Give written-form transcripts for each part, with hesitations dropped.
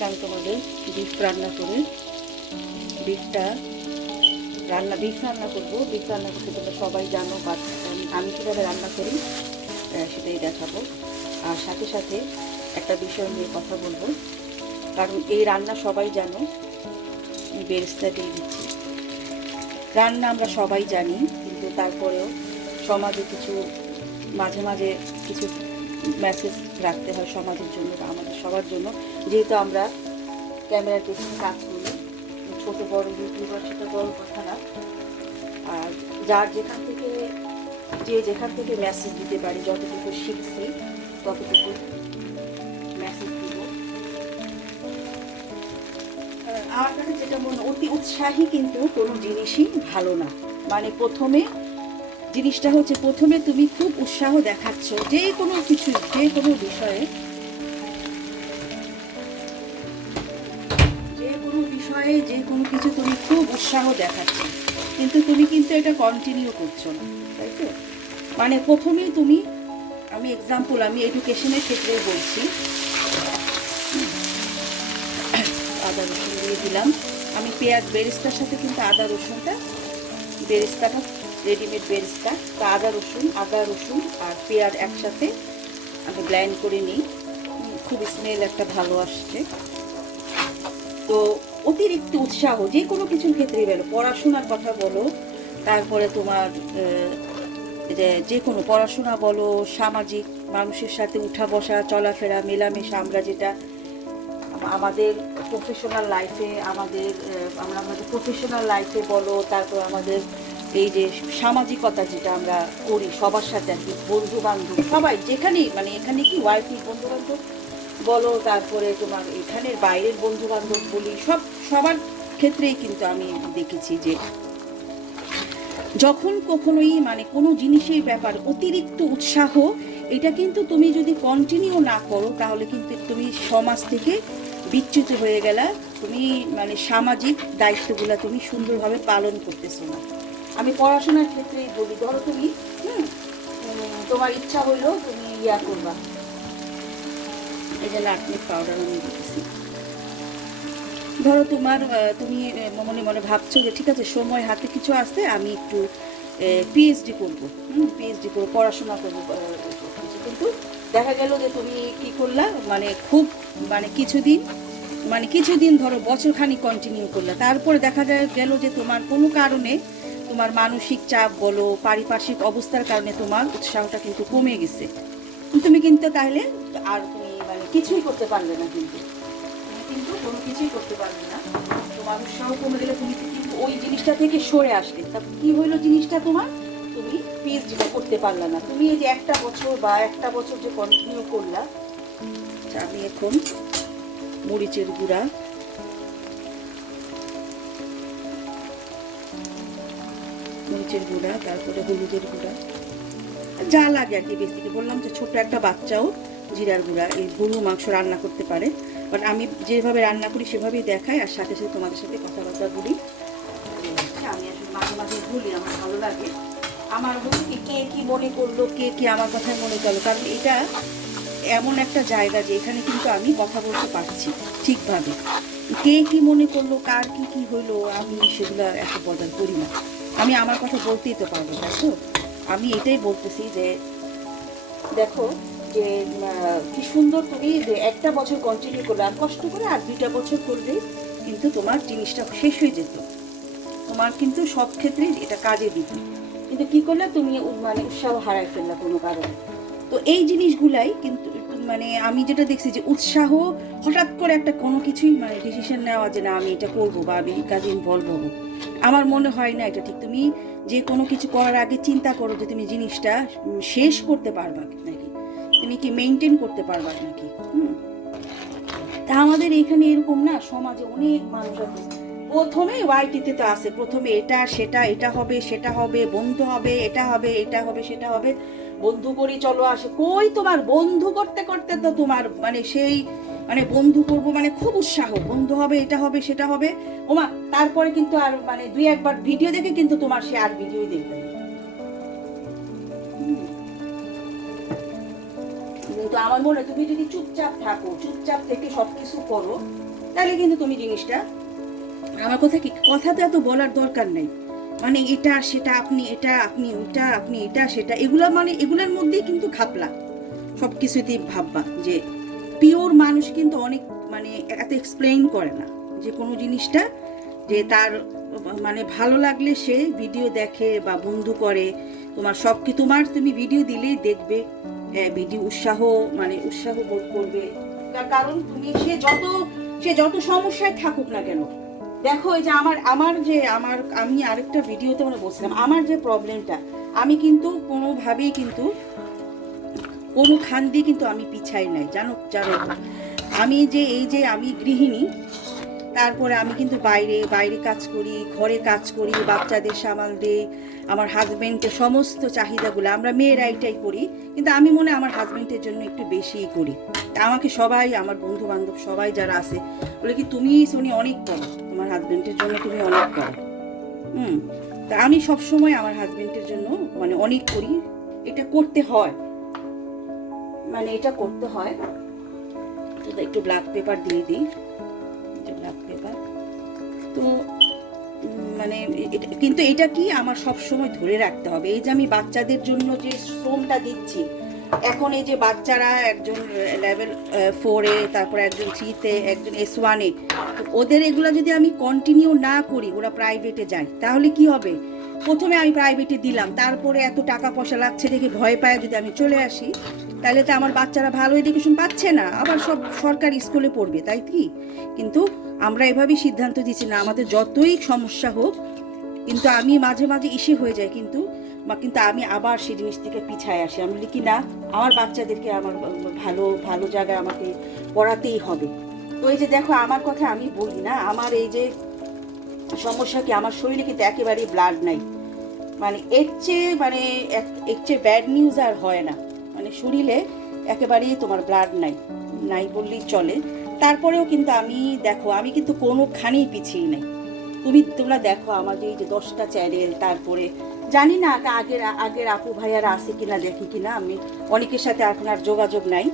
আজকে আমি তোমাদের বিফ রান্না করে বিফ রান্না করবো। বিফ রান্না করতে তোমরা সবাই জানো, বাট আমি কীভাবে রান্না করি সেটাই দেখাবো। আর সাথে সাথে একটা বিষয় নিয়ে কথা বলবো, কারণ এই রান্না সবাই জানো। আমি বেরেস্তা দিয়ে দিচ্ছি। রান্না আমরা সবাই জানি, কিন্তু তারপরেও সমাজে কিছু মাঝে মাঝে কিছু মেসেজ রাখতে হয় সমাজের জন্য বা আমাদের সবার জন্য। যেহেতু আমরা ক্যামেরার পেছনে কাজ করি, ছোটো বড় ইউটিউবার, সেটা বড় কথা না। আর যেখান থেকে মেসেজ দিতে পারি, যতটুকু শিখছি ততটুকু মেসেজ দিব। আমার কাছে যেটা মনে, অতি উৎসাহী কিন্তু কোনো জিনিসই ভালো না। মানে জিনিসটা হচ্ছে প্রথমে তুমি খুব উৎসাহ দেখাচ্ছ যে কোনো কিছু, যে কোনো বিষয়ে, যে কোনো কিছু তুমি খুব উৎসাহ দেখাচ্ছ, কিন্তু তুমি কিন্তু এটা কন্টিনিউ করছো না, তাই তো? মানে প্রথমেই তুমি, আমি এডুকেশনের ক্ষেত্রে বলছি। আদা রসুন দিয়ে দিলাম আমি। পেঁয়াজ বেরেস্তার সাথে কিন্তু আদা রসুনটা, বেরেস্তাটা রেডিমেড বেরেস্তা, তা আদা রসুন আর পেঁয়াজ একসাথে আমি ব্লেন্ড করে নিই। খুব স্মেল একটা ভালো আসছে। তো অতিরিক্ত উৎসাহ যে কোনো কিছুর ক্ষেত্রেই বলো, পড়াশোনার কথা বলো, তারপরে তোমার যে কোনো পড়াশোনা বলো, সামাজিক মানুষের সাথে উঠা বসা, চলাফেরা, মেলামেশা, আমরা যেটা আমাদের প্রফেশনাল লাইফে, আমরা আমাদের প্রফেশনাল লাইফে বলো, তারপর আমাদের এই যে সামাজিকতা যেটা আমরা করি সবার সাথে, আর কি বন্ধু বান্ধব সবাই যেখানেই, মানে এখানে কি ওয়াইফি বন্ধু বান্ধব বলো, তারপরে তোমার এখানের বাইরের বন্ধু বান্ধব বলি, সবার ক্ষেত্রেই কিন্তু আমি দেখেছি যে যখন কখনোই মানে কোনো জিনিসের ব্যাপার অতিরিক্ত উৎসাহ, এটা কিন্তু তুমি যদি কন্টিনিউ না করো তাহলে কিন্তু তুমি সমাজ থেকে বিচ্যুত হয়ে গেলা, তুমি মানে সামাজিক দায়িত্বগুলো তুমি সুন্দরভাবে পালন করতেছো না। আমি পড়াশোনার ক্ষেত্রেই বলি, ধরো তুমি তোমার ইচ্ছা হইলো তুমি করবা, এই যে নাটমেগ পাউডার আমি দিতেছি। ধরো তুমি মনে মনে ভাবছো যে ঠিক আছে, সময় হাতে কিছু আসতে আমি একটু পিএইচডি করবো, পড়াশোনা করবো, কিন্তু দেখা গেল যে তুমি কি করলা, মানে কিছুদিন ধরো বছরখানিক কন্টিনিউ করলা, তারপরে দেখা গেল যে তোমার কোনো কারণে, তোমার মানসিক চাপ বলো, পারিপার্শ্বিক অবস্থার কারণে তোমার উৎসাহটা কিন্তু কমে গেছে। তুমি কিন্তু তাহলে আর তুমি মানে কিছুই করতে পারলে না, কিন্তু কোনো কিছুই করতে পারবে না। তোমার উৎসাহ কমে গেলে তুমি কিন্তু ওই জিনিসটা থেকে সরে আসলে, তা কি হইলো জিনিসটা তোমার, তুমি পিএইচডিটা করতে পারলে না। তুমি এই যে একটা বছর যে কন্টিনিউ করলা। আমি এখন মরিচের গুঁড়া, তারপরে হলুদের গুঁড়া, যা লাগে আর কি। বেসিকে বললাম যে ছোট একটা বাচ্চাও জিরার গুঁড়া, এই গরু মাংস রান্না করতে পারে, বাট আমি যেভাবে রান্না করি সেভাবেই দেখাই, আর সাথে সাথে তোমাদের সাথে কথাবার্তা বলি। আমি আসলে মাঝে মাঝে বলি, আমার ভালো লাগে। আমার বলি কে কি মনে করলো, কে কি আমার কথায় মনে করলো, কারণ এটা এমন একটা জায়গা যে এখানে কিন্তু আমি কথা বলতে পারছি ঠিকভাবে। কে কি মনে করলো, কার কি কি হইলো, আমি সেগুলো এত বদল করি না। আমি আমার কথা বলতেই তো পারবো, তাই তো? আমি এটাই বলতেছি যে দেখো যে কি সুন্দর তুমি যে একটা বছর কন্টিনিউ করলে, আর কষ্ট করে আর 2টা বছর করলে কিন্তু তোমার জিনিসটা শেষ হয়ে যেত, তোমার কিন্তু সব ক্ষেত্রেই এটা কাজে দিত। কিন্তু কি করলে তুমি মানে উৎসাহ হারাই ফেললা কোনো কারণে। তো এই জিনিসগুলাই কিন্তু মানে আমি যেটা দেখছি যে উৎসাহ, হঠাৎ করে একটা কোনো কিছুই মানে ডিসিশন নেওয়া যে না আমি এটা করবো বা আমি কাজে ইনভলভ হবো, আমার মনে হয় না এটা ঠিক। তুমি যে কোনো কিছু করার আগে চিন্তা করো যে তুমি জিনিসটা শেষ করতে পারবা নাকি, তুমি কি মেনটেন করতে পারবা নাকি। তা আমাদের এখানে এরকম না, সমাজে অনেক মানুষ আছে, প্রথমে ওয়াইটিতে তো আছে, প্রথমে এটা সেটা, এটা হবে সেটা হবে, বন্ধু হবে, এটা হবে এটা হবে সেটা হবে, বন্ধু করি চলো আসে, কই তোমার বন্ধু করতে করতে তো তোমার মানে সেই মানে বন্ধু করবো মানে খুব উৎসাহ, বন্ধু হবে এটা হবে সেটা হবে, ওমা তারপরে কিন্তু আর মানে 2-1বার ভিডিও দেখে কিন্তু তোমার সে আর ভিডিওই দেখবে না। কিন্তু আমার মনে হয় তুমি যদি চুপচাপ থাকো, চুপচাপ থেকে সব কিছু করো, তাহলে কিন্তু তুমি জিনিসটা, আমার কথা কি, কথা তো এত বলার দরকার নেই, মানে এটা সেটা, আপনি এটা, আপনি ওইটা, আপনি এটা সেটা, এগুলা মানে এগুলোর মধ্যেই কিন্তু ঘাপলা, সব কিছুতেই ভাববা যে পিওর মানুষ কিন্তু অনেক মানে এত এক্সপ্লেইন করে না যে কোনো জিনিসটা, যে তার মানে ভালো লাগলে সে ভিডিও দেখে বা বন্ধু করে, তোমার সব কি, তোমার তুমি ভিডিও দিলেই দেখবে ভিডিও উৎসাহ মানে উৎসাহ বোধ করবে, তার কারণ তুমি সে যত সমস্যায় থাকুক না কেন, দেখো এই যে আমি আরেকটা ভিডিওতে মানে বলছিলাম আমার যে প্রবলেমটা, আমি কিন্তু কোনোভাবেই কিন্তু কোনো খান দিয়ে কিন্তু আমি পিছাই নাই, জানো জানো আমি যে এই যে আমি গৃহিণী, তারপরে আমি কিন্তু বাইরে কাজ করি, ঘরে কাজ করি, বাচ্চাদের সামাল দিই, আমার হাজবেন্ডের সমস্ত চাহিদাগুলো আমরা মেয়েরা এটাই করি, কিন্তু আমি মনে হয় আমার হাজবেন্ডের জন্য একটু বেশিই করি। আমাকে সবাই, আমার বন্ধু বান্ধব সবাই যারা আছে বলে কি তুমি সোনি অনেক করো, তোমার হাজবেন্ডের জন্য তুমি অনেক করো। তা আমি সবসময় আমার হাজবেন্ডের জন্য মানে অনেক করি, এটা করতে হয়, মানে এটা করতে হয়। একটু ব্ল্যাক পেপার দিয়ে দিই, ব্ল্যাক পেপার তো মানে কিন্তু এটা কি আমার সব সময় ধরে রাখতে হবে, এই যে আমি বাচ্চাদের জন্য যে শ্রমটা দিচ্ছি, এখন এই যে বাচ্চারা একজন লেভেল 4-এ, তারপর একজন 3-তে, একজন S1-এ, ওদের এগুলো যদি আমি কন্টিনিউ না করি, ওরা প্রাইভেটে যায়, তাহলে কি হবে, প্রথমে আমি প্রাইভেটে দিলাম, তারপরে এত টাকা পয়সা লাগছে দেখে ভয় পায় যদি আমি চলে আসি, তাহলে তো আমার বাচ্চারা ভালো এডুকেশন পাচ্ছে না, আবার সব সরকারি স্কুলে পড়বে, তাই কি? কিন্তু আমরা এভাবেই সিদ্ধান্ত দিচ্ছি না, আমাদের যতই সমস্যা হোক, কিন্তু আমি মাঝে মাঝে ইসে হয়ে যায়, কিন্তু আমি আবার সেই জিনিস থেকে পিছায় আসি, আমি বলি কি না, আমার বাচ্চাদেরকে আমার ভালো ভালো জায়গায় আমাকে পড়াতেই হবে। তো এই যে দেখো আমার কথা আমি বলি না, আমার এই যে সমস্যা কি, আমার শরীরে কিন্তু একেবারেই ব্লাড নাই, মানে এর চেয়ে ব্যাড নিউজ আর হয় না, মানে শরীরে একেবারেই তোমার ব্লাড নাই বললেই চলে। তারপরেও কিন্তু আমি দেখো আমি কিন্তু কোনোখানেই পিছিয়ে নাই, তোমরা দেখো আমার যে এই যে 10টা চ্যানেল, তারপরে জানি না আগের আপু ভাইয়ারা আছে কিনা, দেখি কিনা, আমি অনেকের সাথে এখন আর যোগাযোগ নাই।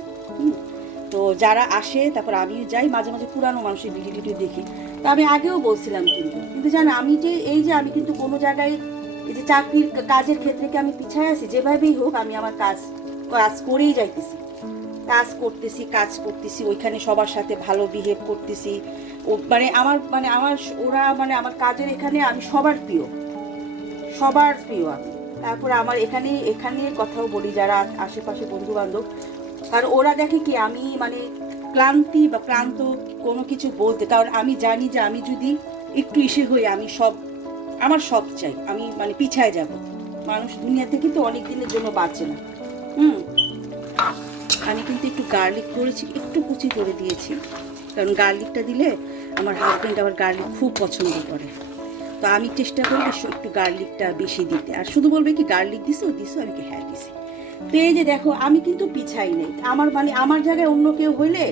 তো যারা আসে, তারপর আমি যাই মাঝে মাঝে পুরানো মানুষের ভিডিও দেখি, তো আমি আগেও বলছিলাম কিন্তু জানো আমি যে এই যে আমি কিন্তু কোনো জায়গায় এই যে চাকরির কাজের ক্ষেত্রে কি আমি পিছায় আছি, যেভাবেই হোক আমি আমার কাজ করেই যাইতেছি, কাজ করতেছি, ওইখানে সবার সাথে ভালো বিহেভ করতেছি, মানে ওরা মানে আমার কাজের এখানে আমি সবার প্রিয় আমি। তারপরে আমার এখানে কথাও বলি যারা আশেপাশে বন্ধু বান্ধব, কারণ ওরা দেখে কি আমি মানে ক্লান্ত কোনো কিছু বলতে, কারণ আমি জানি যে আমি যদি একটু ইসে হই, আমার সব চাই, আমি মানে পিছায় যাব, মানুষ দুনিয়া থেকে তো অনেক দিনের জন্য বাঁচে না। আমি কিন্তু একটু গার্লিক করেছি, একটু কুচি করে দিয়েছি, কারণ গার্লিকটা দিলে আমার হাজবেন্ড আবার গার্লিক খুব পছন্দ করে, তো আমি চেষ্টা করি একটু গার্লিকটা বেশি দিতে, আর শুধু বলবে কি গার্লিক দিছো, আমি কি হ্যাঁ দিছি। তো এই যে দেখো আমি কিন্তু পিছাই নেই, আমার জায়গায় অন্য কেউ হইলে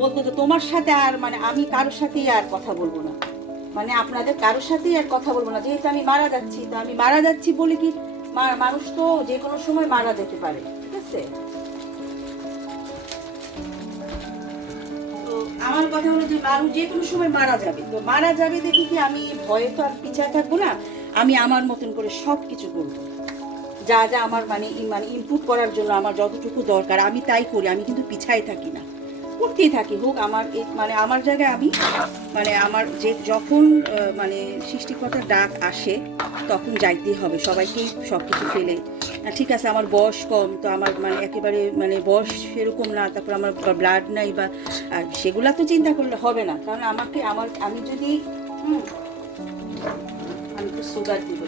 বলতো তো তোমার সাথে আর মানে আমি কারোর সাথেই আর কথা বলবো না, মানে আপনাদের কারোর সাথেই আর কথা বলবো না, যেহেতু আমি মারা যাচ্ছি, তো আমি মারা যাচ্ছি বলে কি মানুষ তো যে কোনো সময় মারা যেতে পারে, ঠিক আছে? আমার কথা হলো যে মানুষ যে কোনো সময় মারা যাবে, তো মারা যাবে দেখি কি আমি ভয়ে তো আর পিছায় থাকবো না, আমি আমার মতন করে সব কিছু করবো, যা আমার মানে ইনপুট করার জন্য আমার যতটুকু দরকার আমি তাই করি, আমি কিন্তু পিছায় থাকি না, করতেই থাকি, হোক আমার মানে আমার জায়গায় আমি মানে আমার যে যখন মানে সৃষ্টিকর্তার ডাক আসে তখন যাইতেই হবে, সবাইকেই সব কিছু ফেলে। ঠিক আছে আমার বয়স কম, তো আমার মানে একেবারে মানে বয়স সেরকম না, তারপর আমার ব্লাড নাই বা সেগুলা তো চিন্তা করলে হবে না, কারণ আমি যদি আমি তো সুগার দিব,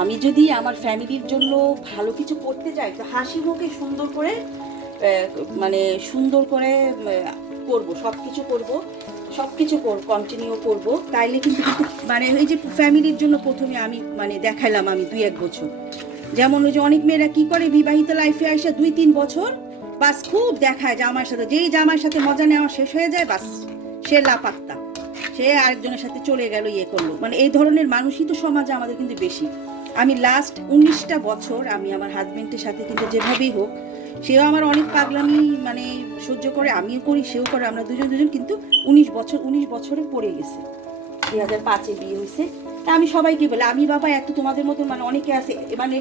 আমি যদি আমার ফ্যামিলির জন্য ভালো কিছু করতে চাই, তো হাসি মুখে সুন্দর করে করবো, সব কিছু কন্টিনিউ করবো, তাইলে কিন্তু মানে এই যে ফ্যামিলির জন্য প্রথমে আমি মানে দেখাইলাম আমি 2-1 বছর, যেমন ওই যে অনেক মেয়েরা কি করে বিবাহিত লাইফে আসে 2-3 বছর বাস খুব দেখায় জামাইয়ের সাথে, যেই জামাইয়ের সাথে মজা নেওয়া শেষ হয়ে যায় বাস সে লাপাত্তা, সে আরেকজনের সাথে চলে গেল, করলো, মানে এই ধরনের মানুষই তো সমাজে আমাদের কিন্তু বেশি। আমি লাস্ট 19টা বছর আমি আমার হাজবেন্ডের সাথে কিন্তু যেভাবেই হোক, সেও আমার অনেক পাগলামি মানে সহ্য করে, আমিও করি, সেও করে, আমরা দুজন কিন্তু 19 বছরে পড়ে গেছে। 2005-এ বিয়ে হয়েছে। তা আমি সবাইকে বলি, আমি বাবা এত তোমাদের মতো মানে অনেকে আছে মানে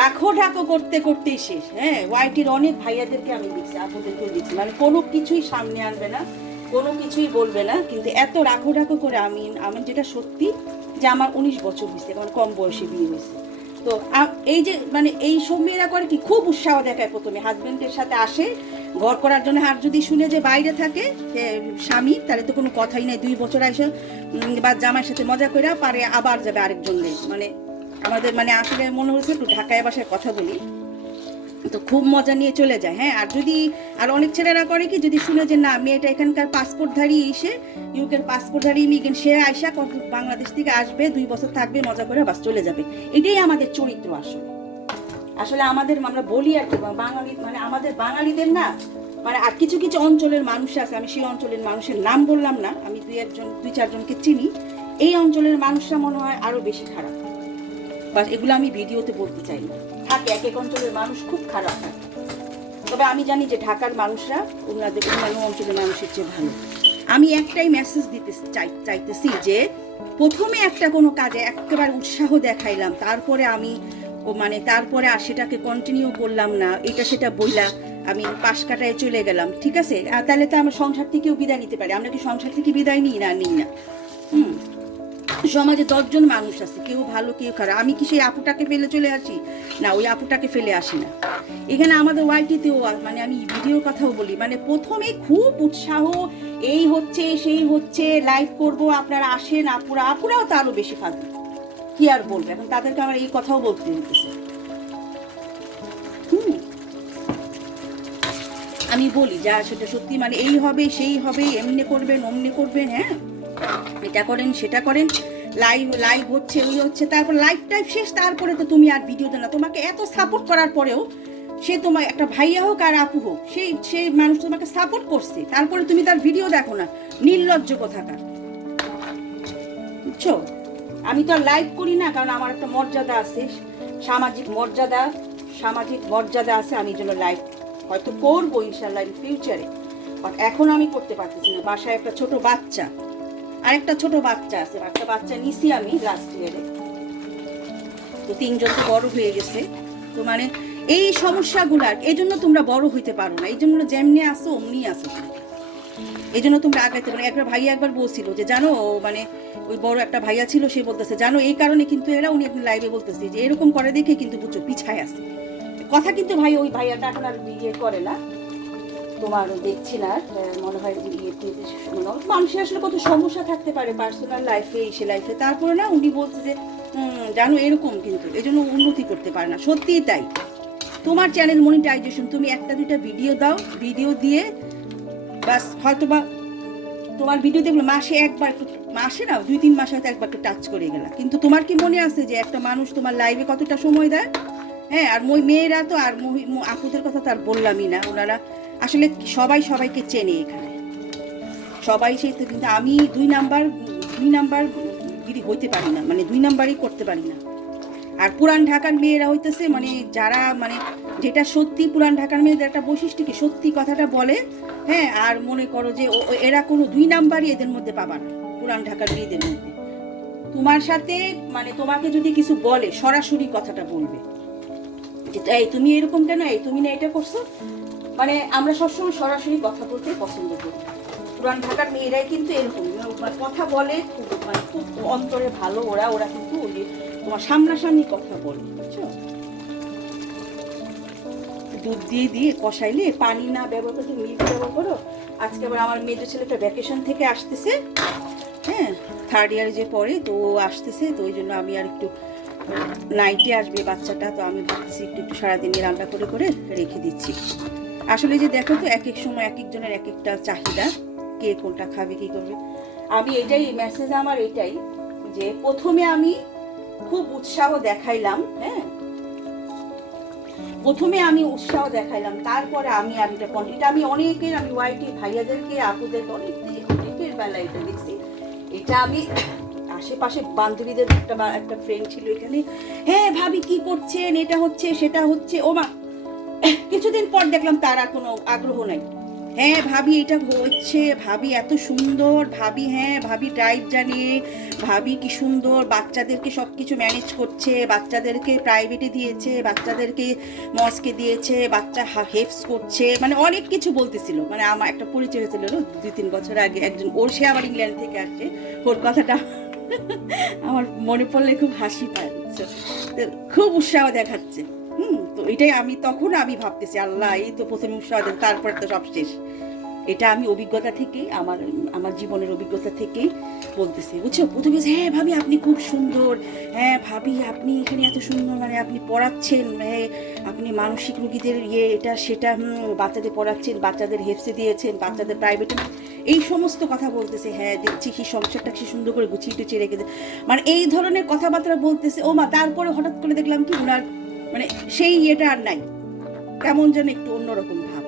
রাখো ঢাকো করতে করতেই শেষ। হ্যাঁ, ওয়াইটির অনেক ভাইয়াদেরকে আমি দেখছি, আপুদেরকেও দেখছি, মানে কোনো কিছুই সামনে আনবে না, কোনো কিছুই বলবে না, কিন্তু এত রাখো ঢাকো করে আমি যেটা সত্যি যে আমার 19 বছর হয়েছে, কারণ কম বয়সে বিয়ে হয়েছে। তো এই যে মানে এই সব মেয়েরা করে কি, খুব উৎসাহ দেখায় প্রথমে হাজবেন্ডের সাথে আসে ঘর করার জন্য, আর যদি শুনে যে বাইরে থাকে স্বামী, তাহলে তো কোনো কথাই নাই, 2 বছর আসে বা জামাইয়ের সাথে মজা করে পারে আবার যাবে আরেকজন। মানে আমাদের মানে আসলে মনে হয়েছে একটু ঢাকায় বাসায় কথা বলি, তো খুব মজা নিয়ে চলে যায়। হ্যাঁ, আর যদি আর অনেক ছেলেরা করে কি, যদি শুনে যে না মেয়েটা এখানকার পাসপোর্টধারী, এসে ইউকের পাসপোর্টধারী ইমিগ্রেন্ট, সে আইসা বাংলাদেশ থেকে আসবে, 2 বছর থাকবে, মজা করে বাস চলে যাবে। এটাই আমাদের চরিত্র। আসলে আমাদের আমরা বলি আর কি, বাঙালি মানে আমাদের বাঙালিদের না, মানে আর কিছু কিছু অঞ্চলের মানুষ আছে, আমি সেই অঞ্চলের মানুষের নাম বললাম না, আমি 2-4জনকে চিনি, এই অঞ্চলের মানুষরা মনে হয় আরো বেশি খারাপ। বাস এগুলো আমি ভিডিওতে বলতে চাই না, থাকে এক এক অঞ্চলের মানুষ খুব খারাপ থাকে। তবে আমি জানি যে ঢাকার মানুষরা অন্যান্য অঞ্চলের মানুষের চেয়ে ভালো। আমি একটাই মেসেজ দিতে চাইতেছি যে প্রথমে একটা কোনো কাজে একেবারে উৎসাহ দেখাইলাম, তারপরে তারপরে আর সেটাকে কন্টিনিউ করলাম না, এটা সেটা বইলা আমি পাশ কাটায় চলে গেলাম, ঠিক আছে, তাহলে তো আমার সংসার থেকেও বিদায় নিতে পারি। আমরা কি সংসার থেকে বিদায় নিই না? সমাজে 10 জন মানুষ আছে, কেউ ভালো কেউ খারাপ। আমি কি সেই আপুটাকে ফেলে চলে আসি? না, ওই আপুটাকে ফেলে আসি না। এখানে আমাদের ওয়াইটিতেও মানে আমি ভিডিওর কথাও বলি, মানে প্রথমে খুব উৎসাহ, এই হচ্ছে সেই হচ্ছে, লাইভ করব, আপনারা আসেন, আপুরাও তো আরো বেশি ফাঁকি, কি আর বলবো এখন তাদেরকে, আমার এই কথাও বলতে দিতেছে। আমি বলি যা সেটা সত্যি, মানে এই হবে সেই হবে, এমনি করবেন অমনি করবেন, হ্যাঁ এটা করেন সেটা করেন, লাইভ হচ্ছে ওই হচ্ছে, তারপর লাইভ টাইভ শেষ, তারপরে তো তুমি আর ভিডিও দেন না। তোমাকে এত সাপোর্ট করার পরেও, সে তোমার একটা ভাইয়া হোক আর আপু হোক, সেই মানুষ তোমাকে সাপোর্ট করছে, তারপরে তুমি তার ভিডিও দেখো না, নির্লজ্জ কোথাকার, বুঝছো? আমি তো আর লাইভ করি না, কারণ আমার একটা মর্যাদা আছে, সামাজিক মর্যাদা আছে, আমি জন্য লাইভ হয়তো করবো ইনশাল্লাহ ইন ফিউচারে, বাট এখন আমি করতে পারতেছি না। বাসায় একটা ছোট বাচ্চা, আরেকটা ছোট বাচ্চা আছে, একটা বাচ্চা নিছি আমি লাস্ট ইয়ারে, তো 3 জন তো বড় হয়ে গেছে। তো মানে এই সমস্যাগুলার, এই জন্য তোমরা বড় হইতে পারো না, এই জন্য যেমনি আসো অমনি আসো, এই জন্য তোমরা আগাইতে পারো। একবার ভাইয়া একবার বলছিল যে জানো, মানে ওই বড় একটা ভাইয়া ছিল, সে বলতেছে জানো এই কারণে কিন্তু উনি একদিন লাইভে বলতেছে যে এরকম করে দেখে কিন্তু বুঝছো পিছায় আছে কথা, কিন্তু ভাই ওই ভাইয়াটা এখন আর বিয়ে করে না, তোমার দেখছি না, মনে হয় মানুষের আসলে কত সমস্যা থাকতে পারে পার্সোনাল লাইফে, এসে লাইফে, তারপরে না উনি বলছে যে জানো এরকম, কিন্তু এই জন্য উন্নতি করতে পারে না। সত্যিই তাই, তোমার চ্যানেল মনিটাইজেশন, তুমি 1-2টা ভিডিও দাও, ভিডিও দিয়ে বাস হয়তো বা তোমার ভিডিও দেখলো মাসে একবার, মাসে না 2-3 মাস হয়তো একবার টাচ করে গেলা, কিন্তু তোমার কি মনে আছে যে একটা মানুষ তোমার লাইভে কতটা সময় দেয়? হ্যাঁ, আর মেয়েরা তো আর আপুদের কথা তো আর বললামই না, ওনারা আসলে সবাইকে চেনে এখানে, সবাই সেই তো, কিন্তু আমি 2 নাম্বার গিরি হইতে পারি না, মানে 2 নাম্বারই করতে পারি না। আর পুরান ঢাকার মেয়েরা হইতেছে মানে যারা মানে যেটা সত্যি, পুরান ঢাকার মেয়েদের একটা বৈশিষ্ট্য কি, সত্যি কথাটা বলে, হ্যাঁ, আর মনে করো যে এরা কোনো 2 নাম্বারই এদের মধ্যে পাবা না, পুরান ঢাকার মেয়েদের মধ্যে। তোমার সাথে মানে তোমাকে যদি কিছু বলে, সরাসরি কথাটা বলবে যে এই তুমি এরকম কেন, এই তুমি না এটা করছো, মানে আমরা সবসময় সরাসরি কথা বলতে পছন্দ করি। পুরান ঢাকার মেয়েরাই কিন্তু এরকম কথা বলে, মানে খুব অন্তরে ভালো, ওরা কিন্তু ওই যে তোমার সামনাসামনি কথা বলে, বুঝছো? দুধ দিয়ে কষাইলে পানি না ব্যবহার করে মিল্ক ব্যবহার করো। আজকে আবার আমার মেয়েদের ছেলেটা ভ্যাকেশন থেকে আসতেছে, হ্যাঁ 3rd ইয়ারে যে পড়ে, তো ও আসতেছে, তো ওই জন্য আমি আর একটু নাইটে আসবে বাচ্চাটা, তো আমি ভাবছি একটু সারাদিন রান্না করে রেখে দিচ্ছি। আসলে যে দেখো তো এক এক সময় এক একজনের এক একটা চাহিদা, কে কোনটা খাবে কি করবে। আমি এটাই মেসেজ আমার, এটাই যে প্রথমে আমি খুব উৎসাহ দেখাইলাম, হ্যাঁ তারপরে আমি আর এটা কন্টিনিউ, আমি অনেকের, আমি ওয়াইটি ভাইয়াদেরকে, আপুদেরকে, অনেকের বেলা এটা দেখছি, এটা আমি আশেপাশে বান্ধবীদের একটা ফ্রেন্ড ছিল এখানে, হ্যাঁ ভাবি কি করছেন, এটা হচ্ছে সেটা হচ্ছে। ও মা, কিছুদিন পর দেখলাম তার আর কোনো আগ্রহ নাই। হ্যাঁ ভাবি এটা হচ্ছে, ভাবি এত সুন্দর, ভাবি হ্যাঁ ভাবি ড্রাইভ জানে, ভাবি কি সুন্দর বাচ্চাদেরকে সব কিছু ম্যানেজ করছে, বাচ্চাদেরকে প্রাইভেটে দিয়েছে, বাচ্চাদেরকে মস্কে দিয়েছে, বাচ্চা হেফস করছে, মানে অনেক কিছু বলতেছিল। মানে আমার একটা পরিচয় হয়েছিল 2-3 বছর আগে একজন, ওর সে আবার ইংল্যান্ড থেকে আসছে, ওর কথাটা আমার মনে পড়লে খুব হাসি পায়, তো খুব উৎসাহ দেখাচ্ছে। তো এটাই তখন আমি ভাবতেছি, আল্লাহ এই তো প্রথমে উৎসাহ, তারপরে তো সব শেষ। এটা আমি অভিজ্ঞতা থেকেই, আমার জীবনের অভিজ্ঞতা থেকেই বলতেছি, বুঝছো। প্রথমে হ্যাঁ ভাবি আপনি খুব সুন্দর, হ্যাঁ ভাবি আপনি এখানে এত সুন্দর, মানে আপনি পড়াচ্ছেন, হ্যাঁ আপনি মানসিক রোগীদের এটা সেটা বাচ্চাদের পড়াচ্ছেন, বাচ্চাদের হেফসে দিয়েছেন, বাচ্চাদের প্রাইভেটে, এই সমস্ত কথা বলতেছে। হ্যাঁ দেখছি কি সংসারটা কি সুন্দর করে গুছিয়ে টুচিয়ে রেখেছে, মানে এই ধরনের কথাবার্তা বলতেছে। ও মা, তারপরে হঠাৎ করে দেখলাম কি ওনার মানে সেই এটা আর নাই, কেমন যেন একটু অন্যরকম ভাব।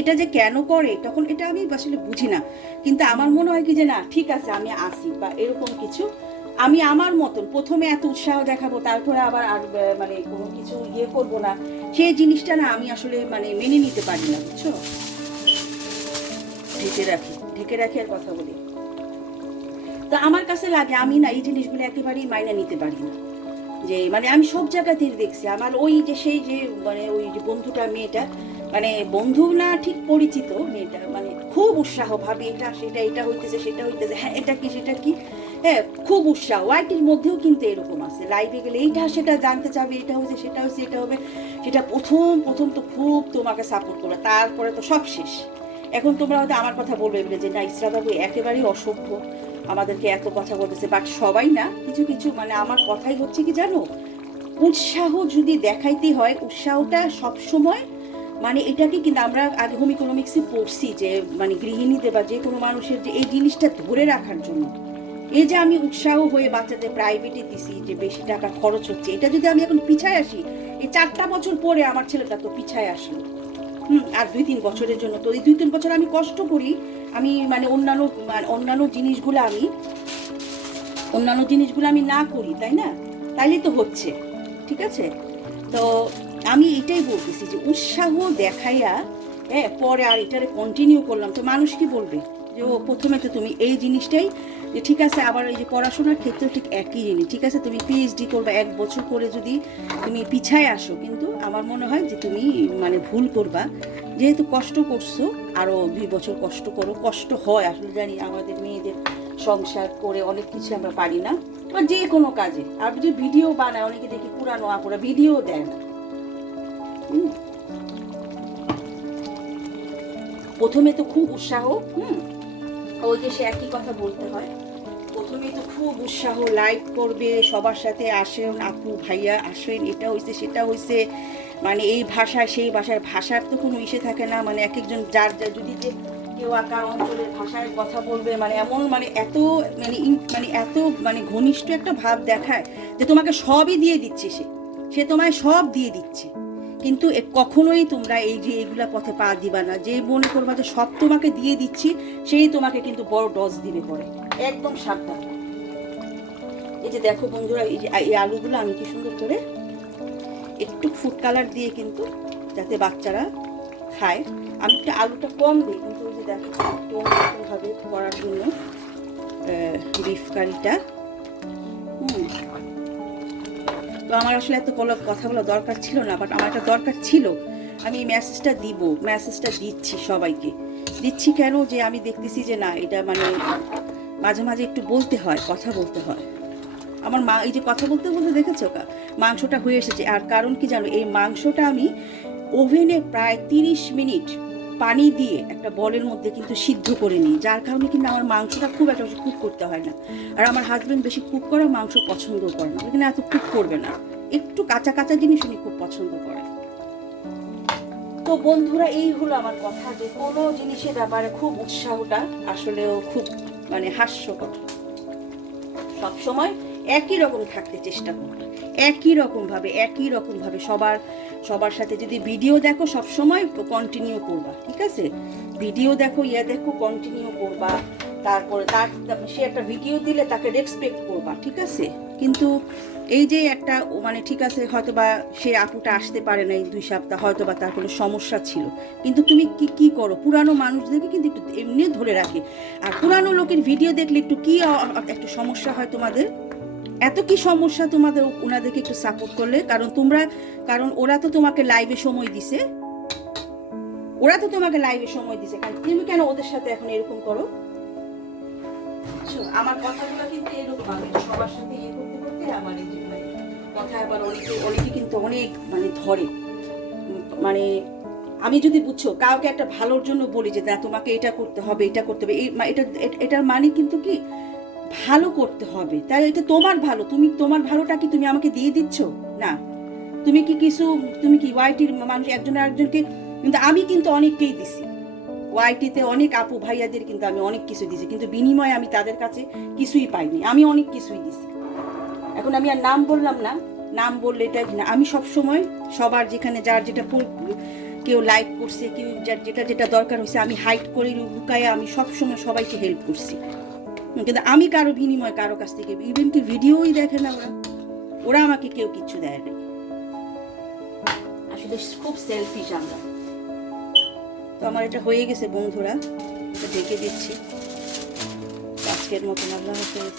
এটা যে কেন করে তখন এটা আমি আসলে বুঝি না, কিন্তু আমার মনে হয় কি যে না ঠিক আছে আমি আসি বা এরকম কিছু। আমি আমার মতন প্রথমে এত উৎসাহ দেখাবো, তারপরে আবার আর মানে কোনো কিছু করবো না, সেই জিনিসটা না আমি আসলে মানে মেনে নিতে পারি না, বুঝছো। ঢেকে রাখি আর কথা বলি। তো আমার কাছে লাগে আমি না এই জিনিসগুলো একেবারেই মাইনা নিতে পারি না। যে মানে আমি সব জায়গাতেই দেখছি আমার ওই যে সেই যে মানে ওই যে বন্ধুটা, মেয়েটা, মানে বন্ধু না ঠিক পরিচিত মেয়েটা, মানে খুব উৎসাহ, ভাবে এটা সেটা, এটা হইতেছে সেটা হইতেছে, হ্যাঁ এটা কি সেটা কি, হ্যাঁ খুব উৎসাহ। ওয়াইটির মধ্যেও কিন্তু এরকম আছে, লাইভে গেলে এইটা সেটা জানতে চাবে, এটা হচ্ছে সেটা হচ্ছে এটা হবে সেটা, প্রথম তো খুব তোমাকে সাপোর্ট করবে, তারপরে তো সব শেষ। এখন তোমরা হয়তো আমার কথা বলবে যে না ইসরা বাবু একেবারেই অসভ্য, আমাদেরকে এত কথা বলতেছে, বাট সবাই না, কিছু কিছু, মানে আমার কথাই হচ্ছে কি জানো, উৎসাহ যদি দেখাইতে হয়, উৎসাহটা সব সময় মানে এটাকে কিন্তু আমরা আগে হোম ইকোনমিক্সে পড়ছি যে মানে গৃহিণীদের বা যে কোনো মানুষের যে এই জিনিসটা ধরে রাখার জন্য, এই যে আমি উৎসাহ হয়ে বাচ্চাদের প্রাইভেটে দিছি, যে বেশি টাকা খরচ হচ্ছে, এটা যদি আমি এখন পিছায় আসি, এই 4টা বছর পরে আমার ছেলেটা তো পিছায় আসলো, আর 2-3 বছরের জন্য, তো এই 2-3 বছর আমি কষ্ট করি, আমি মানে অন্যান্য জিনিসগুলো আমি না করি, তাই না, তাইলে তো হচ্ছে, ঠিক আছে। তো আমি এটাই বলতেছি যে উৎসাহ দেখাইয়া হ্যাঁ পরে আর এটারে কন্টিনিউ করলাম, তো মানুষ কি বলবে যে ও প্রথমে তো তুমি এই জিনিসটাই, যে ঠিক আছে আবার এই যে পড়াশোনার ক্ষেত্রেও ঠিক একই জিনিস, ঠিক আছে তুমি পিএইচডি করবে 1 বছর করে যদি তুমি পিছায় আসো, কিন্তু আমার মনে হয় যে তুমি মানে ভুল করবা, যেহেতু কষ্ট করছো আরও 2 বছর কষ্ট করো, কষ্ট হয় আসলে জানি, আমাদের মেয়েদের সংসার করে অনেক কিছু আমরা পারি না, বা যে কোনো কাজে, আর যে ভিডিও বানায় অনেকে দেখি পুরানো আপুরা ভিডিও দেয় না, প্রথমে তো খুব উৎসাহ, ওই যে সে একই কথা বলতে হয়, প্রথমে তো খুব উৎসাহ, লাইভ করবে, সবার সাথে আসেন আপু ভাইয়া আসেন, এটা হয়েছে সেটা হয়েছে, মানে এই ভাষায় সেই ভাষার তো কোনো ইসে থাকে না, মানে এক একজন যার যদি যে কেউ আকার অঞ্চলের ভাষায় কথা বলবে, মানে এমন মানে এত মানে এত মানে ঘনিষ্ঠ একটা ভাব দেখায় যে তোমাকে সবই দিয়ে দিচ্ছে, সে তোমায় সব দিয়ে দিচ্ছে, কিন্তু কখনোই তোমরা এই যে এইগুলা পথে পা দিবা না, যে মনে করবা যে সব তোমাকে দিয়ে দিচ্ছি, সেই তোমাকে কিন্তু বড় ডজ দিবে পরে, একদম সাবধান। এই যে দেখো বন্ধুরা, এই যে এই আলুগুলো আমি কি সুন্দর করে একটু ফুড কালার দিয়ে, কিন্তু যাতে বাচ্চারা খায়, আমি একটু আলুটা কম দিই, কিন্তু ওই যে দেখো একটু অন্যরকমভাবে করার জন্য বিফ কারিটা। তো আমার আসলে এত কথা বলা দরকার ছিল না, বাট আমার একটা দরকার ছিল, আমি মেসেজটা দিচ্ছি সবাইকে, দিচ্ছি কেন, যে আমি দেখতেছি যে না এটা মানে মাঝে মাঝে একটু বলতে হয়, কথা বলতে হয়। আমার মা এই যে কথা বলতে বলতে দেখেছো মাংসটা হয়ে এসেছে, আর কারণ কি জানো, এই মাংসটা আমি ওভেনে প্রায় 30 মিনিট পানি দিয়ে একটা বলের মধ্যে কিন্তু সিদ্ধ করে নিই, যার কারণে কিন্তু আমার মাংসটা খুব একটা বেশি কুক করতে হয় না, আর আমার হাজব্যান্ড বেশি কুক করা মাংস পছন্দ করে না, কিন্তু এত কুক করবে না, একটু কাঁচা কাঁচা জিনিস উনি খুব পছন্দ করে। তো বন্ধুরা এই হলো আমার কথা, যে কোনো জিনিসের ব্যাপারে খুব উৎসাহটা আসলেও খুব মানে হাস্যকর, সবসময় একই রকম থাকতে চেষ্টা করবে, একই রকমভাবে সবার সাথে যদি ভিডিও দেখো সবসময় কন্টিনিউ করবা, ঠিক আছে, ভিডিও দেখো কন্টিনিউ করবা, তারপরে সে একটা ভিডিও দিলে তাকে রেসপেক্ট করবা, ঠিক আছে? কিন্তু এই যে একটা মানে ঠিক আছে হয়তো বা সে আপুটা আসতে পারে না এই 2 সপ্তাহ, হয়তো বা তার কোনো সমস্যা ছিল, কিন্তু তুমি কি করো, পুরানো মানুষদেরকে কিন্তু একটু এমনি ধরে রাখে। আর পুরানো লোকের ভিডিও দেখলে একটু কি একটু সমস্যা হয় তোমাদের, এত কি সমস্যা তোমাদের ওনাদেরকে একটু সাপোর্ট করলে? কারণ ওরা তো তোমাকে লাইভে সময় দিছে, কারণ তুমি কেন ওদের সাথে এখন এরকম করো? আমার কথাগুলো কিন্তু এরকম, আমি সবার সাথে ইয়ে করতে করতে আমার এই জীবনে কথা আবার অনেকে কিন্তু অনেক মানে ধরে, মানে আমি যদি বুঝছো কাউকে একটা ভালোর জন্য বলি যে না তোমাকে এটা করতে হবে, এটার মানে কিন্তু কি ভালো করতে হবে, তাই এটা তোমার ভালো, তোমার ভালোটা কি তুমি আমাকে দিয়ে দিচ্ছ? না, তুমি কি ওয়াইটির মানুষ একজন আরেকজনকে, কিন্তু আমি কিন্তু অনেককেই দিছি ওয়াইটিতে, অনেক আপু ভাইয়াদের কিন্তু আমি অনেক কিছু দিছি, কিন্তু বিনিময়ে আমি তাদের কাছে কিছুই পাইনি, আমি অনেক কিছুই দিছি। এখন আমি আর নাম বললাম না, নাম বললে এটা না, আমি সব সময় সবার যেখানে যার যেটা কেউ লাইভ করছে, কেউ যেটা দরকার হয়েছে আমি হাইড করে লুকায় আমি সব সময় সবাইকে হেল্প করছি, কিন্তু আমি কারো বিনিময় কারো কাছ থেকে ইভেন কি ভিডিওই দেখে না ওরা আমাকে কেউ কিচ্ছু দেয় না। আসলে খুব সেলফিশ আমরা। তো আমার এটা হয়ে গেছে বন্ধুরা, এটা ঢেকে দিচ্ছি। আজকের মতন আল্লাহ হাফেজ।